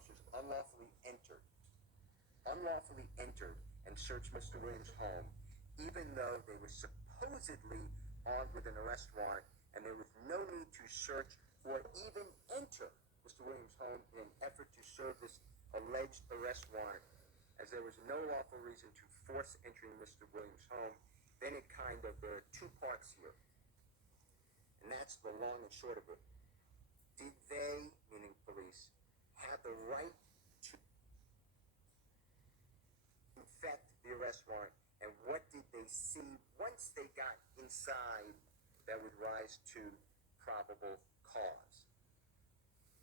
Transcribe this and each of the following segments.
officers unlawfully entered and searched Mr. Williams' home, even though they were supposedly armed with an arrest warrant, and there was no need to search or even enter Mr. Williams' home in an effort to serve this alleged arrest warrant, as there was no lawful reason to force entering Mr. Williams' home. Then there are two parts here, and that's the long and short of it. Did they, meaning police, have the right to effect the arrest warrant, and what did they see once they got inside that would rise to probable cause?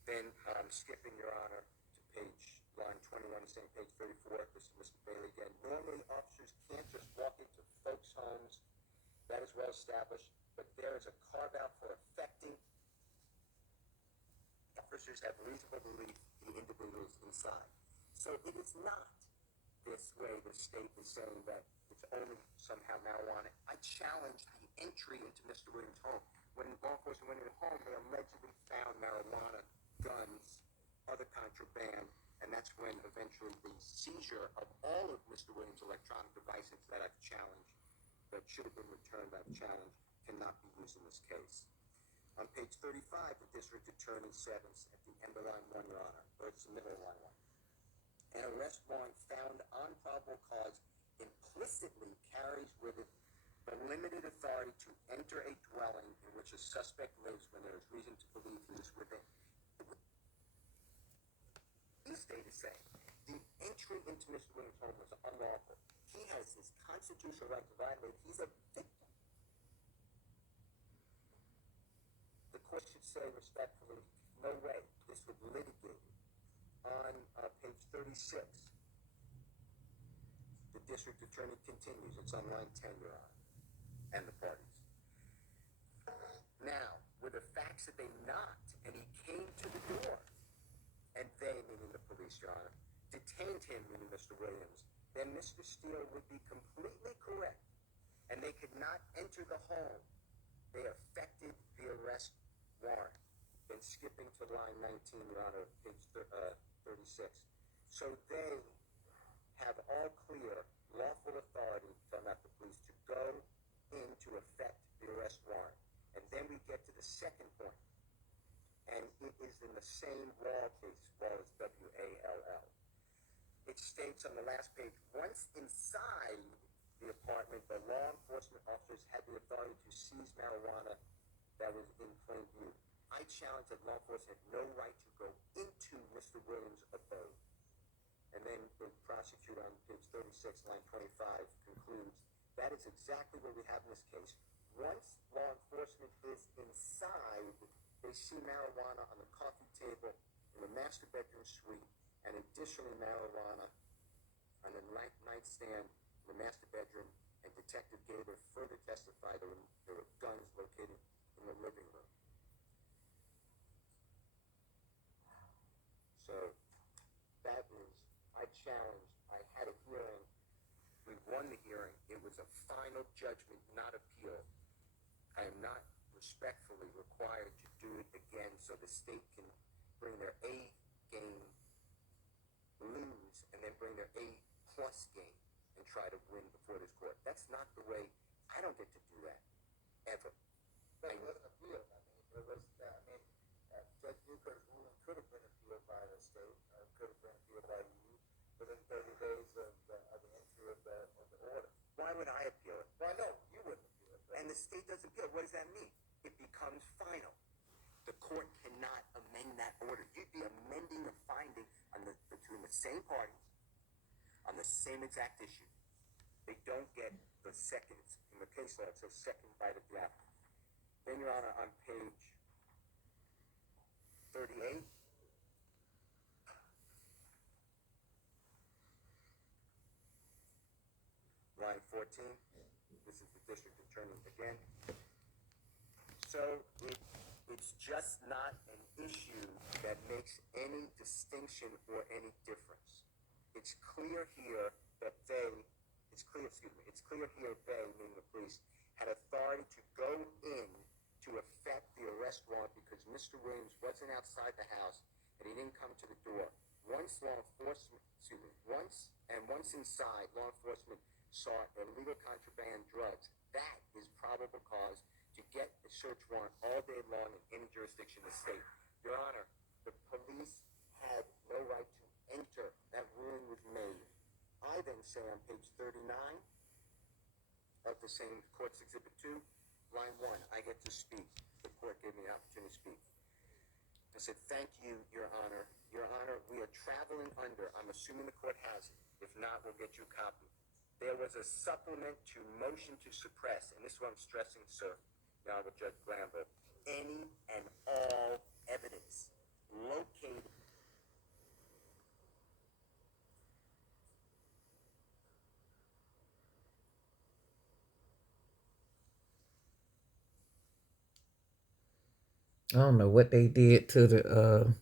Then skipping, Your Honor, to line 21, same page 34, this is Mr. Bailey again. Normally, officers can't just walk into folks' homes. That is well established, but there is a carve-out for effecting. Officers have reasonable belief the individual is inside. So it is not this way the state is saying that it's only somehow marijuana. I challenge the entry into Mr. Williams' home. When law enforcement went in the home, they allegedly found marijuana, guns, other contraband, and that's when eventually the seizure of all of Mr. Williams' electronic devices that I've challenged, that should have been returned by the challenge, cannot be used in this case. On page 35, the district attorney says at the end of line 1, Your Honor, or it's the middle of line 1, an arrest warrant found on probable cause implicitly carries with it the limited authority to enter a dwelling in which a suspect lives when there is reason to believe he is within. The state is saying the entry into Mr. Williams' home was unlawful. He has his constitutional right to violate. He's a victim. The court should say respectfully, no way, this would litigate it. On page 36, the district attorney continues. It's on line 10, Your Honor, and the parties. Now, were the facts that they knocked and he came to the door, and they, meaning the police, Your Honor, detained him, meaning Mr. Williams, then Mr. Steele would be completely correct, and they could not enter the home. They effected the arrest warrant. Then skipping to line 19, Your Honor, page 36. So they have all clear lawful authority, talking about the police, to go in to effect the arrest warrant. And then we get to the second point, and it is in the same Wall case, Wall is W-A-L-L. It states on the last page, once inside the apartment, the law enforcement officers had the authority to seize marijuana that was in plain view. I challenge that law enforcement had no right to go into Mr. Williams' abode. And then the prosecutor on page 36, line 25, concludes, that is exactly what we have in this case. Once law enforcement is inside, they see marijuana on the coffee table in the master bedroom suite, and additionally marijuana on the nightstand in the master bedroom, and Detective Gaber further testified there were guns located in the living room. So that is, I challenged, I had a hearing, we won the hearing, it was a final judgment, not appeal. I am not respectfully required to do it again so the state can bring their A game, lose, and then bring their A plus game and try to win before this court. That's not the way, I don't get to do that, ever. But it wasn't appealed. Judge Newkirk's ruling could have been appealed by the state, could have been appealed by you within 30 days of the entry of the order. Why would I appeal it? Well, no, you wouldn't appeal it. And the state doesn't appeal it. What does that mean? It becomes final. The court cannot amend that order. You'd be amending a finding between the same parties on the same exact issue. They don't get the second, in the case law, it says second bite of the apple. Then, Your Honor, on page 38, line 14, this is the district attorney again. So it's just not an issue that makes any distinction or any difference. It's clear here that it's clear here they, meaning the police, had authority to go in to effect the arrest warrant because Mr. Williams wasn't outside the house and he didn't come to the door. Once law enforcement, once inside, law enforcement saw illegal contraband drugs. That is probable cause to get a search warrant all day long in any jurisdiction in the state. Your Honor, the police had no right to enter. That ruling was made. I then say on page 39 of the same Court's Exhibit 2, line 1, I get to speak. The court gave me an opportunity to speak. I said, thank you, Your Honor. Your Honor, we are traveling under. I'm assuming the court has it. If not, we'll get you a copy. There was a supplement to motion to suppress, and this is what I'm stressing, sir, Your Honor, Judge Glanville, any and all evidence located. I don't know what they did to the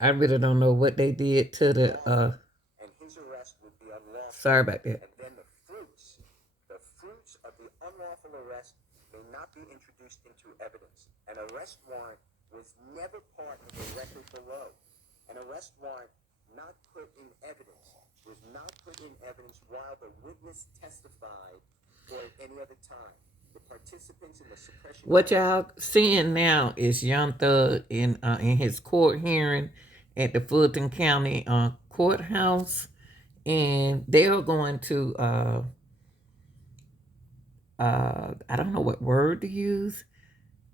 I really don't know what they did to the And his arrest would be unlawful. sorry about that. And then the fruits of the unlawful arrest may not be introduced into evidence. An arrest warrant was never part of the record below. An arrest warrant not put in evidence was not put in evidence while the witness testified or at any other time. The participants in the suppression. What y'all seeing now is Young Thug in his court hearing at the Fulton County courthouse, and they're going to I don't know what word to use.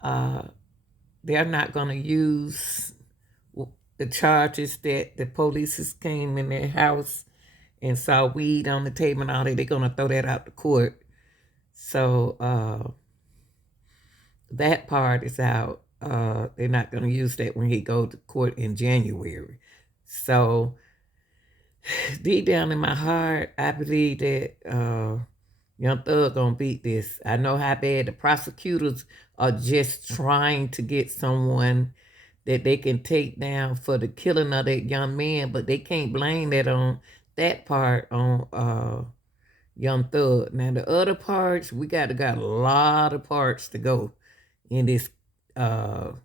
They're not going to use the charges that the police came in their house and saw weed on the table and all that. They're going to throw that out to court. So that part is out. They're not going to use that when he goes to court in January. So deep down in my heart, I believe that Young Thug gonna beat this. I know how bad the prosecutors are just trying to get someone that they can take down for the killing of that young man, but they can't blame that on that part on Young Thug. Now the other parts, we got a lot of parts to go in this in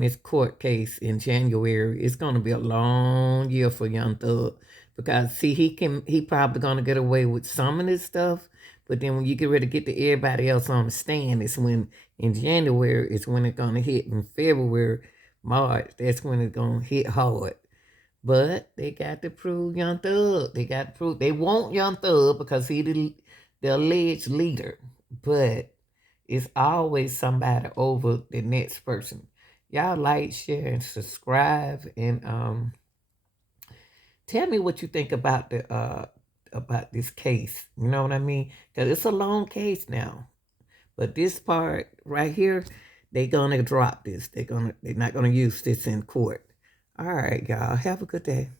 this court case in January. It's gonna be a long year for Young Thug because see, he probably gonna get away with some of this stuff, but then when you get ready to get to everybody else on the stand, it's when in January it's when it's gonna hit. In February, March, that's when it's gonna hit hard. But they got to prove Young Thug. They got to prove they want Young Thug because he the alleged leader, but it's always somebody over the next person. Y'all like, share, and subscribe, and tell me what you think about this case. You know what I mean? Because it's a long case now. But this part right here, they're gonna drop this. They're not gonna use this in court. All right, y'all. Have a good day.